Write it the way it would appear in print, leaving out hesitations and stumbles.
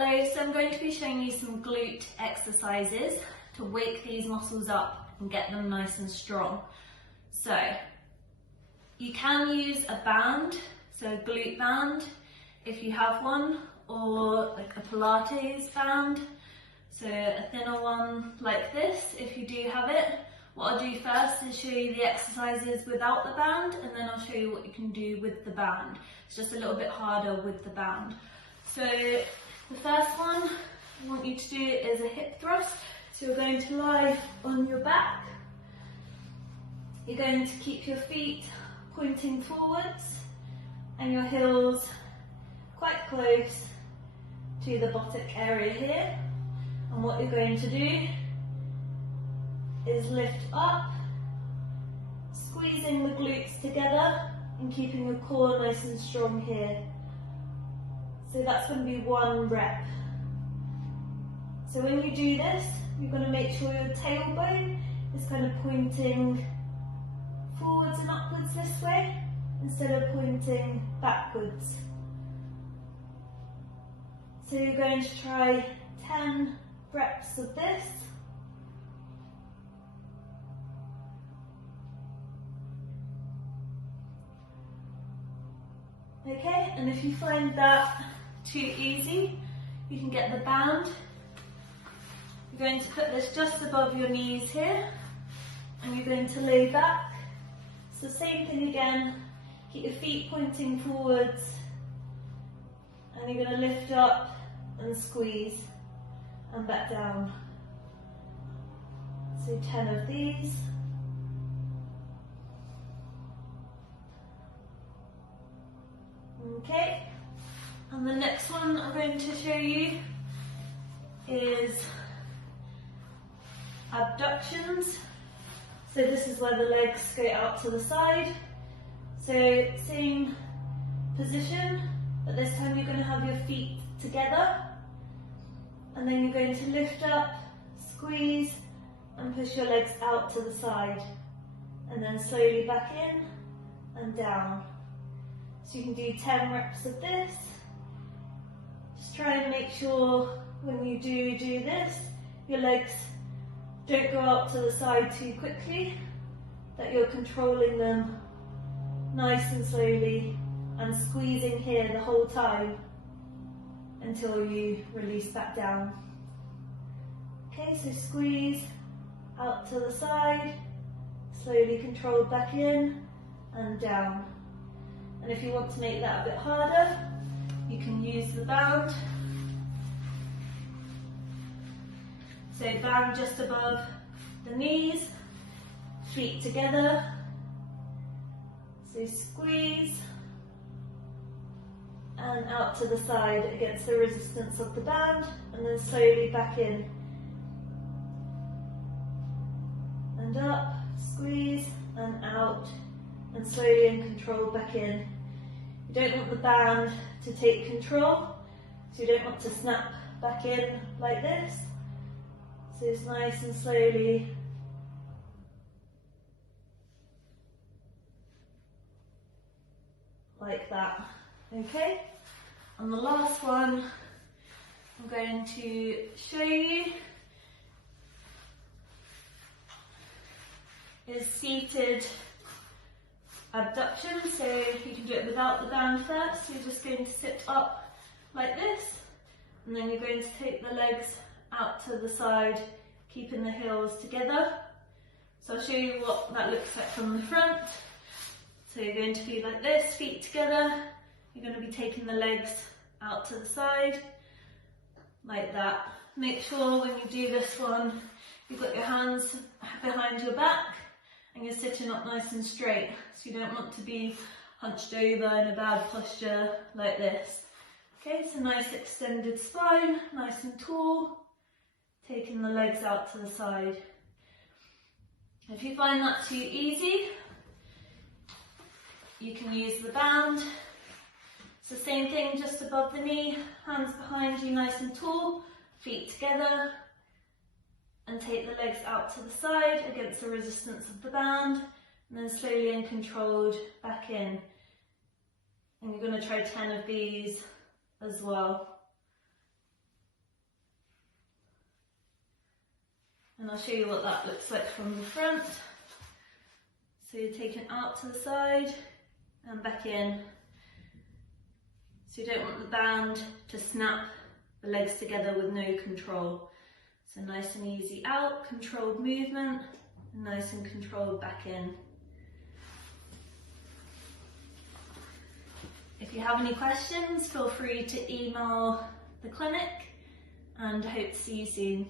Hello, so I'm going to be showing you some glute exercises to wake these muscles up and get them nice and strong. So you can use a band, so a glute band if you have one, or like a Pilates band, so a thinner one like this if you do have it. What I'll do first is show you the exercises without the band, and then I'll show you what you can do with the band. It's just a little bit harder with the band. So the first one I want you to do is a hip thrust. So you're going to lie on your back. You're going to keep your feet pointing forwards and your heels quite close to the buttock area here. And what you're going to do is lift up, squeezing the glutes together and keeping your core nice and strong here. So that's going to be 1 rep. So when you do this, you're going to make sure your tailbone is kind of pointing forwards and upwards this way instead of pointing backwards. So you're going to try 10 reps of this. Okay, and if you find that too easy, you can get the band. You're going to put this just above your knees here, and you're going to lay back. So same thing again, keep your feet pointing forwards, and you're going to lift up and squeeze, and back down. So 10 of these. Okay, and the next one I'm going to show you is abductions. So this is where the legs go out to the side. So same position, but this time you're going to have your feet together, and then you're going to lift up, squeeze, and push your legs out to the side, and then slowly back in and down. So you can do 10 reps of this. Just try and make sure when you do this, your legs don't go out to the side too quickly, that you're controlling them nice and slowly and squeezing here the whole time until you release back down. Okay, so squeeze out to the side, slowly control back in and down. And if you want to make that a bit harder, you can use the band. So band just above the knees, feet together. So squeeze and out to the side against the resistance of the band, and then slowly back in. And up, squeeze and out, and slowly and controlled back in. You don't want the band to take control, so you don't want to snap back in like this. So it's nice and slowly. Like that. Okay? And the last one I'm going to show you is seated abduction. So you can do it without the band first. You're just going to sit up like this, and then you're going to take the legs out to the side, keeping the heels together. So I'll show you what that looks like from the front. So you're going to be like this, feet together. You're going to be taking the legs out to the side, like that. Make sure when you do this one, you've got your hands behind your back, and you're sitting up nice and straight. So you don't want to be hunched over in a bad posture like this. Okay, so nice extended spine, nice and tall, taking the legs out to the side. If you find that too easy, you can use the band. So same thing, just above the knee, hands behind you nice and tall, feet together, and take the legs out to the side against the resistance of the band, and then slowly and controlled back in. And you're going to try 10 of these as well. And I'll show you what that looks like from the front. So you're taking out to the side and back in. So you don't want the band to snap the legs together with no control. So nice and easy out, controlled movement, and nice and controlled back in. If you have any questions, feel free to email the clinic, and I hope to see you soon.